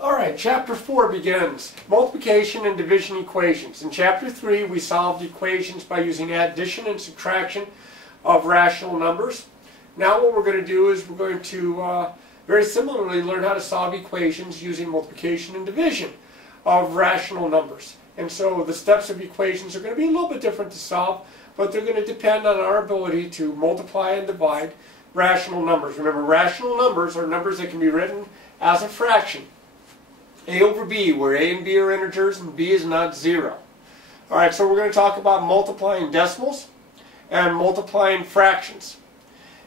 Alright, Chapter 4 begins. Multiplication and division equations. In Chapter 3 we solved equations by using addition and subtraction of rational numbers. Now what we're going to do is we're going to very similarly learn how to solve equations using multiplication and division of rational numbers. And so the steps of equations are going to be a little bit different to solve, but they're going to depend on our ability to multiply and divide rational numbers. Remember, rational numbers are numbers that can be written as a fraction. A over b, where a and b are integers and b is not 0. Alright, so we're going to talk about multiplying decimals and multiplying fractions.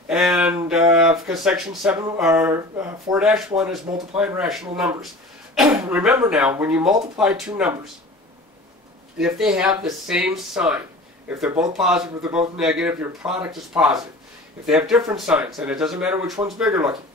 And because section 7 or 4-1 is multiplying rational numbers. Remember now, when you multiply two numbers, if they have the same sign, if they're both positive or they're both negative, your product is positive. If they have different signs, and it doesn't matter which one's bigger looking,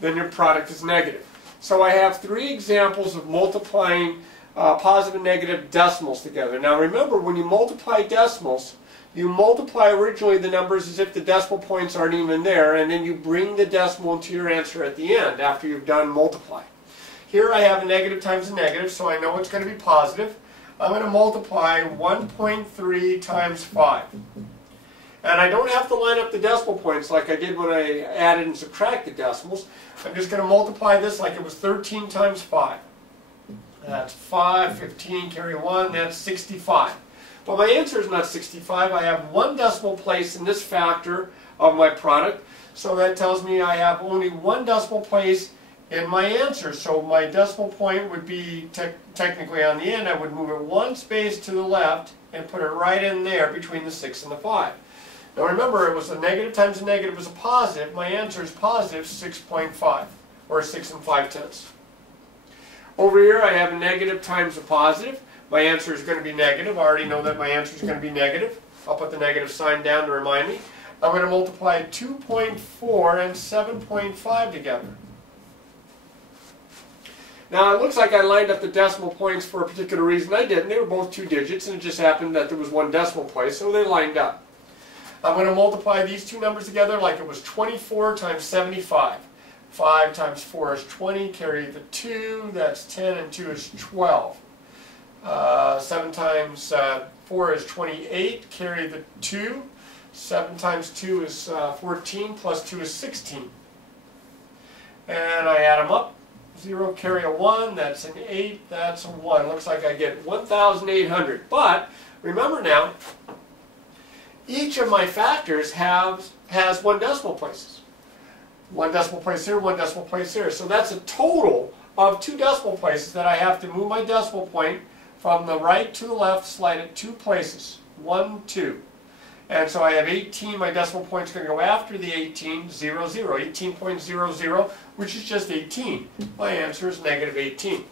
then your product is negative. So I have three examples of multiplying positive and negative decimals together. Now remember, when you multiply decimals, you multiply originally the numbers as if the decimal points aren't even there, and then you bring the decimal into your answer at the end after you've done multiply. Here I have a negative times a negative, so I know it's going to be positive. I'm going to multiply 1.3 times 5. And I don't have to line up the decimal points like I did when I added and subtracted decimals. I'm just going to multiply this like it was 13 times 5. That's 5, 15, carry 1, that's 65. But my answer is not 65. I have one decimal place in this factor of my product. So that tells me I have only one decimal place in my answer. So my decimal point would be technically on the end. I would move it one space to the left and put it right in there between the 6 and the 5. Now remember, it was a negative times a negative was a positive. My answer is positive 6.5, or 6 5/10. Over here I have a negative times a positive. My answer is going to be negative. I already know that my answer is going to be negative. I'll put the negative sign down to remind me. I'm going to multiply 2.4 and 7.5 together. Now it looks like I lined up the decimal points for a particular reason. I didn't. They were both two digits, and it just happened that there was one decimal place, so they lined up. I'm going to multiply these two numbers together like it was 24 times 75. 5 times 4 is 20, carry the 2, that's 10, and 2 is 12. 7 times 4 is 28, carry the 2. 7 times 2 is 14, plus 2 is 16. And I add them up. 0, carry a 1, that's an 8, that's a 1. Looks like I get 1,800. But remember now, each of my factors has one decimal places. One decimal place here, one decimal place here. So that's a total of two decimal places that I have to move my decimal point from the right to the left, slide it two places. 1, 2. And so I have 18. My decimal point is going to go after the 18, 0, 0. 18.00, which is just 18. My answer is negative 18.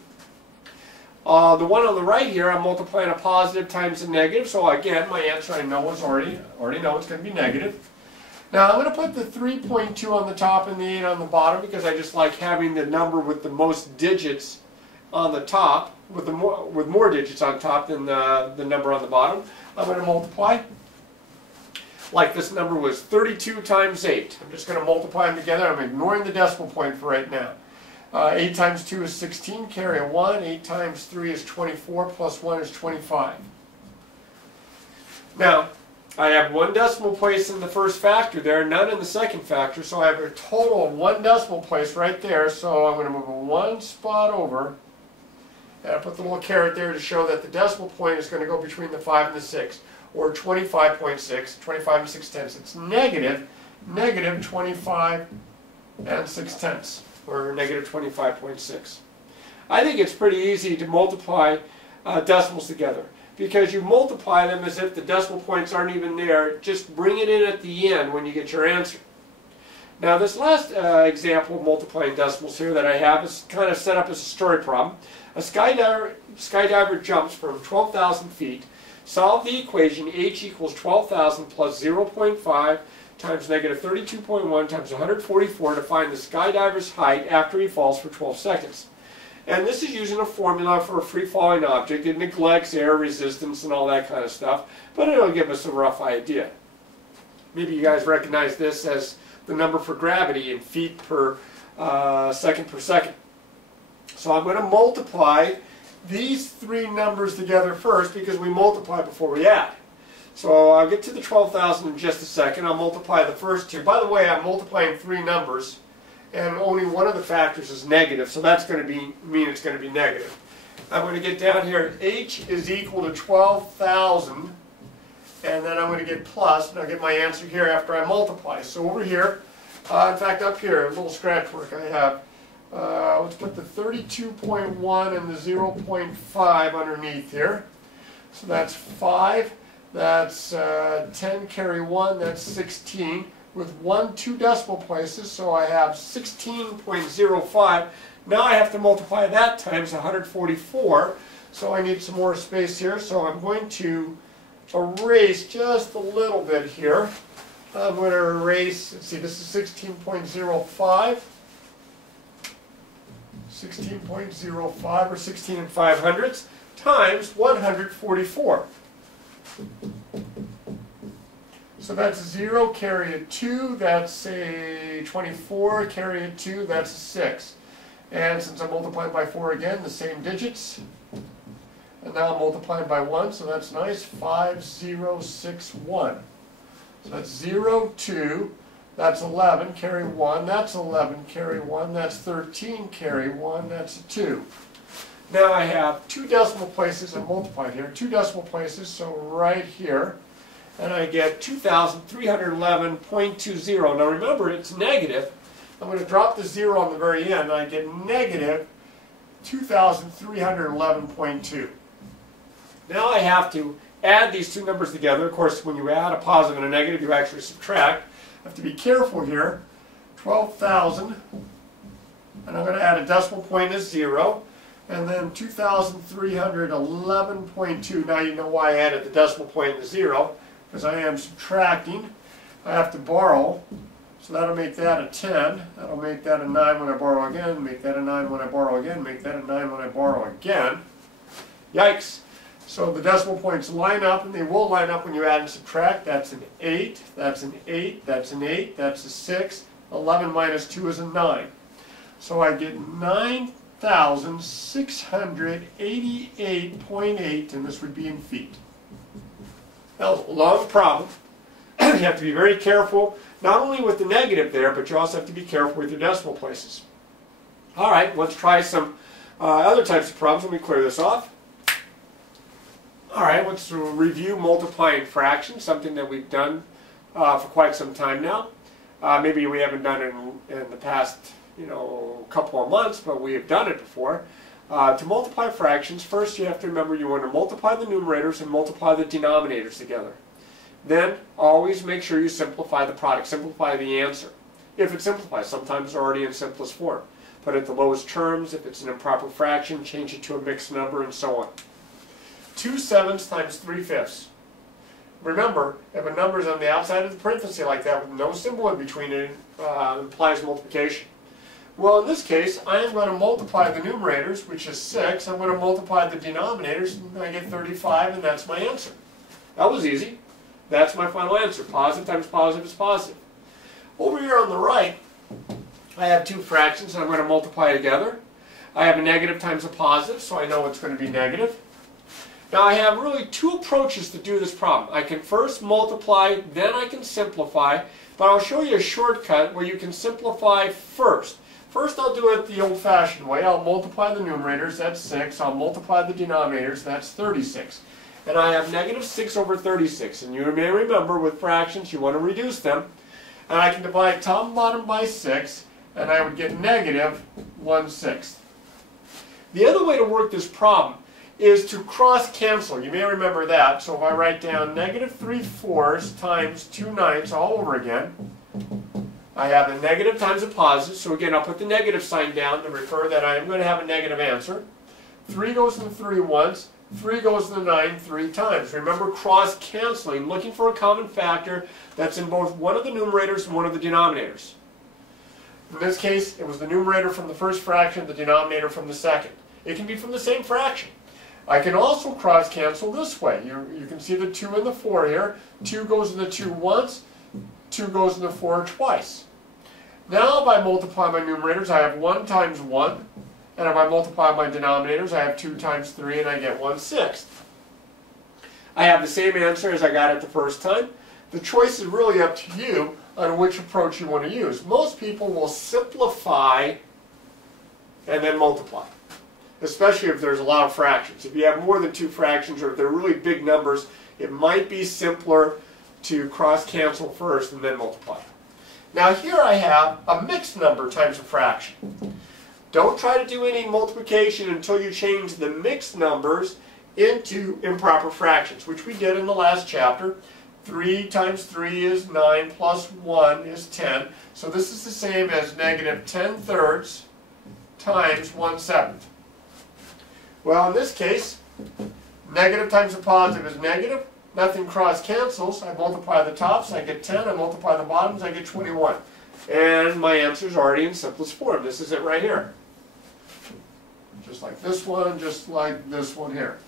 The one on the right here, I'm multiplying a positive times a negative. So again, my answer I know is already know it's going to be negative. Now I'm going to put the 3.2 on the top and the 8 on the bottom because I just like having the number with the most digits on the top, with more digits on top than the number on the bottom. I'm going to multiply like this number was 32 times 8. I'm just going to multiply them together. I'm ignoring the decimal point for right now. 8 times 2 is 16, carry a 1. 8 times 3 is 24, plus 1 is 25. Now, I have one decimal place in the first factor there, none in the second factor, so I have a total of one decimal place right there, so I'm going to move it one spot over, and I put the little caret there to show that the decimal point is going to go between the 5 and the 6, or 25.6, 25 and 6/10. It's negative 25 and 6/10. Or negative 25.6. I think it's pretty easy to multiply decimals together because you multiply them as if the decimal points aren't even there. Just bring it in at the end when you get your answer. Now this last example of multiplying decimals here that I have is kind of set up as a story problem. A skydiver jumps from 12,000 feet. Solve the equation h equals 12,000 plus 0.5 times negative 32.1 times 144 to find the skydiver's height after he falls for 12 seconds. And this is using a formula for a free-falling object. It neglects air resistance and all that kind of stuff, but it'll give us a rough idea. Maybe you guys recognize this as the number for gravity in feet per second per second. So I'm going to multiply these three numbers together first because we multiply before we add. So I'll get to the 12,000 in just a second. I'll multiply the first two. By the way, I'm multiplying three numbers, and only one of the factors is negative, so that's going to mean it's going to be negative. I'm going to get down here, h is equal to 12,000, and then I'm going to get plus, and I'll get my answer here after I multiply. So over here, in fact up here, a little scratch work I have. Let's put the 32.1 and the 0.5 underneath here. So that's 5. That's 10 carry 1, that's 16, with 2 decimal places, so I have 16.05. Now I have to multiply that times 144, so I need some more space here, so I'm going to erase just a little bit here. I'm going to erase, let's see, this is 16.05, 16.05 or 16 and 5/100ths times 144. So that's 0, carry a 2, that's a 24, carry a 2, that's a 6. And since I'm multiplying by 4 again, the same digits. And now I'm multiplying by 1, so that's nice, 5, 0, 6, 1. So that's 0, 2, that's 11, carry 1, that's 11, carry 1, that's 13, carry 1, that's a 2. Now I have 2 decimal places, I multiplied here, 2 decimal places, so right here, and I get 2,311.20. Now remember, it's negative. I'm going to drop the 0 on the very end, and I get negative 2,311.2. Now I have to add these two numbers together. Of course, when you add a positive and a negative, you actually subtract. I have to be careful here. 12,000, and I'm going to add a decimal point as 0. And then 2,311.2. Now you know why I added the decimal point and the 0, because I am subtracting. I have to borrow, so that'll make that a 10. That'll make that a 9 when I borrow again, make that a 9 when I borrow again, make that a 9 when I borrow again. Yikes. So the decimal points line up, and they will line up when you add and subtract. That's an 8, that's an 8, that's an 8, that's a 6. 11 minus 2 is a 9. So I get 9,688.8, and this would be in feet. That was a long problem. You have to be very careful, not only with the negative there, but you also have to be careful with your decimal places. All right, let's try some other types of problems. Let me clear this off. All right, let's review multiplying fractions, something that we've done for quite some time now. Maybe we haven't done it in the past couple of months, but we have done it before. To multiply fractions, first you have to remember you want to multiply the numerators and multiply the denominators together. Then always make sure you simplify the product, simplify the answer. If it simplifies, sometimes it's already in simplest form. Put it the lowest terms. If it's an improper fraction, change it to a mixed number, and so on. 2/7 times 3/5. Remember, if a number is on the outside of the parenthesis like that with no symbol in between it, implies multiplication. Well, in this case, I am going to multiply the numerators, which is 6. I'm going to multiply the denominators, and I get 35, and that's my answer. That was easy. That's my final answer. Positive times positive is positive. Over here on the right, I have two fractions, and I'm going to multiply together. I have a negative times a positive, so I know it's going to be negative. Now I have really two approaches to do this problem. I can first multiply, then I can simplify, but I'll show you a shortcut where you can simplify first. First I'll do it the old-fashioned way. I'll multiply the numerators, that's 6. I'll multiply the denominators, that's 36. And I have negative 6 over 36. And you may remember with fractions you want to reduce them. And I can divide top and bottom by 6, and I would get negative 1/6. The other way to work this problem is to cross-cancel. You may remember that. So if I write down negative 3/4 times 2/9 all over again, I have a negative times a positive. So again, I'll put the negative sign down to refer that I am going to have a negative answer. 3 goes in the 3 once. 3 goes in the 9 3 times. Remember cross-canceling, looking for a common factor that's in both one of the numerators and one of the denominators. In this case, it was the numerator from the first fraction, the denominator from the second. It can be from the same fraction. I can also cross-cancel this way. You can see the 2 and the 4 here. 2 goes in the 2 once, 2 goes in the 4 twice. Now by multiplying my numerators, I have 1 times 1, And if I multiply my denominators, I have 2 times 3 and I get 1/6. I have the same answer as I got it the first time. The choice is really up to you on which approach you want to use. Most people will simplify and then multiply, especially if there's a lot of fractions. If you have more than 2 fractions or if they're really big numbers, it might be simpler to cross-cancel first and then multiply. Now here I have a mixed number times a fraction. Don't try to do any multiplication until you change the mixed numbers into improper fractions, which we did in the last chapter. 3 times 3 is 9 plus 1 is 10. So this is the same as negative 10/3 times 1/7. Well, in this case, negative times a positive is negative. Nothing cross cancels. I multiply the tops, I get 10. I multiply the bottoms, I get 21. And my answer is already in simplest form. This is it right here. Just like this one, just like this one here.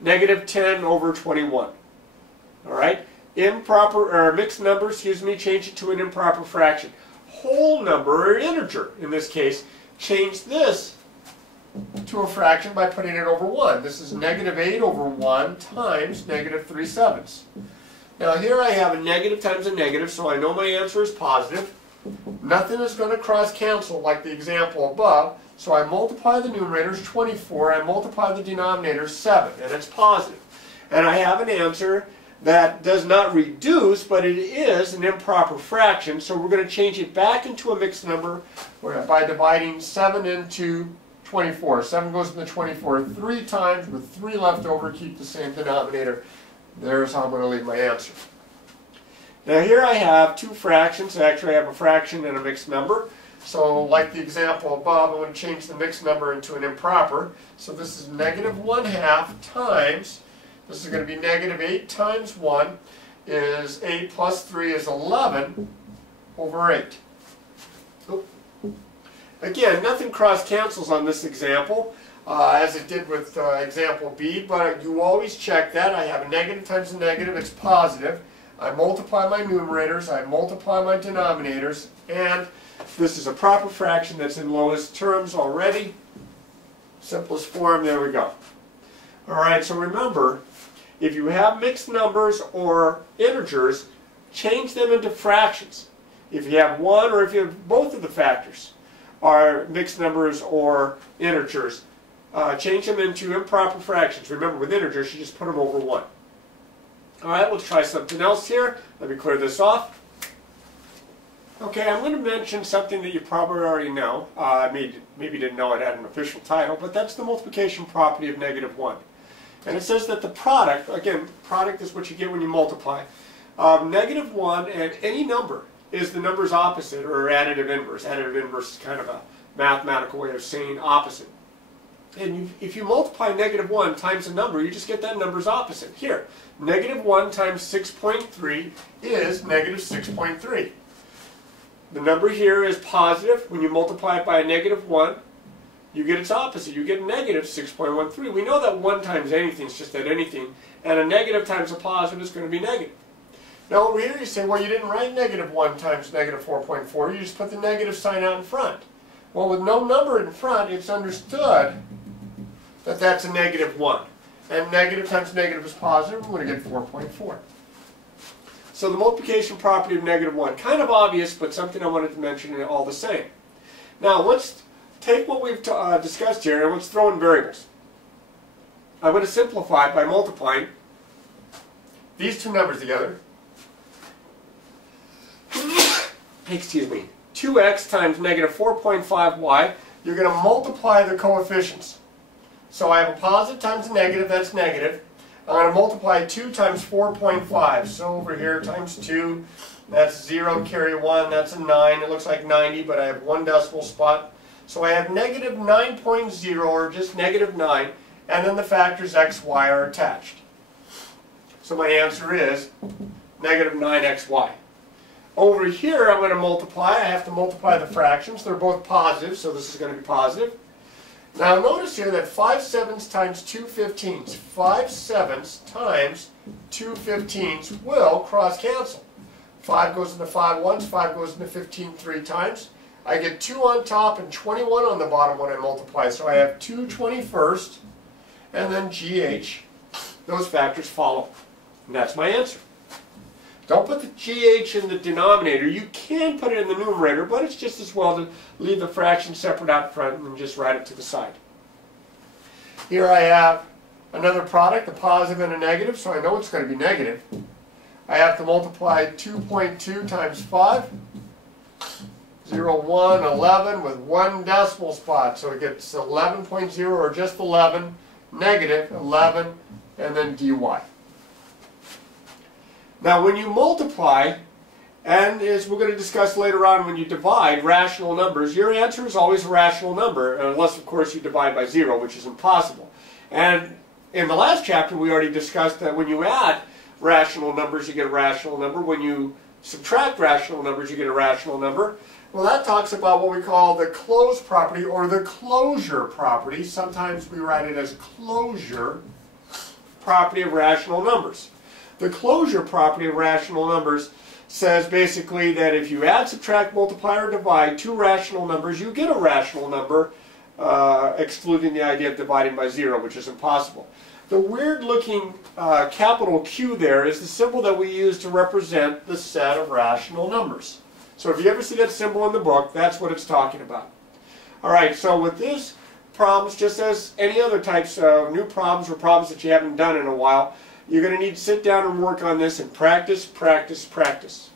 Negative 10 over 21. All right? Mixed number, change it to an improper fraction. Whole number, or integer, in this case, change this to a fraction by putting it over 1. This is negative 8 over 1 times negative 3/7. Now here I have a negative times a negative, so I know my answer is positive. Nothing is going to cross cancel like the example above, so I multiply the numerators 24, I multiply the denominators 7, and it's positive. And I have an answer that does not reduce, but it is an improper fraction, so we're going to change it back into a mixed number by dividing 7 into 24. 7 goes into 24 3 times, with 3 left over, keep the same denominator. There's how I'm going to leave my answer. Now here I have 2 fractions. Actually I have a fraction and a mixed number. So like the example above, I'm going to change the mixed number into an improper. So this is negative 1/2 times, this is going to be negative 8 times 1 is 8 plus 3 is 11 over 8. Again, nothing cross cancels on this example as it did with example B, but you always check that. I have a negative times a negative, it's positive. I multiply my numerators, I multiply my denominators, and this is a proper fraction that's in lowest terms already. Simplest form, there we go. Alright, so remember, if you have mixed numbers or integers, change them into fractions. If you have one or if you have both of the factors are mixed numbers or integers, change them into improper fractions. Remember, with integers, you just put them over 1. Alright, let's try something else here. Let me clear this off. Okay, I'm going to mention something that you probably already know. Maybe didn't know it had an official title, but that's the multiplication property of negative 1. And it says that the product, again, product is what you get when you multiply, negative 1 and any number is the number's opposite, or additive inverse. Additive inverse is kind of a mathematical way of saying opposite. And if you multiply negative 1 times a number, you just get that number's opposite. Here, negative 1 times 6.3 is negative 6.3. The number here is positive. When you multiply it by a negative 1, you get its opposite. You get negative 6.13. We know that 1 times anything is just that anything, and a negative times a positive is going to be negative. Now over here you say, well, you didn't write negative 1 times negative 4.4. You just put the negative sign out in front. Well, with no number in front, it's understood that that's a negative 1. And negative times negative is positive. We're going to get 4.4. So the multiplication property of negative 1. Kind of obvious, but something I wanted to mention all the same. Now, let's take what we've discussed here and let's throw in variables. I'm going to simplify it by multiplying these two numbers together. Excuse me. 2x times negative 4.5y. You're going to multiply the coefficients. So I have a positive times a negative, that's negative. I'm going to multiply 2 times 4.5. So over here times 2, that's 0, carry 1, that's a 9. It looks like 90, but I have 1 decimal spot. So I have negative 9.0, or just negative 9, and then the factors x, y are attached. So my answer is negative 9xy. Over here I'm going to multiply. I have to multiply the fractions. They're both positive, so this is going to be positive. Now notice here that 5/7 times 2/15. 5/7 times 2/15 will cross cancel. 5 goes into 5 once, 5 goes into 15 3 times. I get 2 on top and 21 on the bottom when I multiply. So I have 2 21st, and then GH. Those factors follow. And that's my answer. Don't put the GH in the denominator. You can put it in the numerator, but it's just as well to leave the fraction separate out front and just write it to the side. Here I have another product, a positive and a negative, so I know it's going to be negative. I have to multiply 2.2 times 5. 0, 1, 11 with 1 decimal spot. So it gets 11.0 or just 11, negative 11, and then dy. Now when you multiply, and as we're going to discuss later on, when you divide rational numbers, your answer is always a rational number, unless of course you divide by 0, which is impossible. And in the last chapter we already discussed that when you add rational numbers you get a rational number. When you subtract rational numbers you get a rational number. Well, that talks about what we call the close property or the closure property. Sometimes we write it as closure property of rational numbers. The closure property of rational numbers says basically that if you add, subtract, multiply, or divide two rational numbers, you get a rational number, excluding the idea of dividing by 0, which is impossible. The weird looking capital Q there is the symbol that we use to represent the set of rational numbers. So if you ever see that symbol in the book, that's what it's talking about. Alright, so with these problems, just as any other types of new problems or problems that you haven't done in a while, you're going to need to sit down and work on this and practice, practice, practice.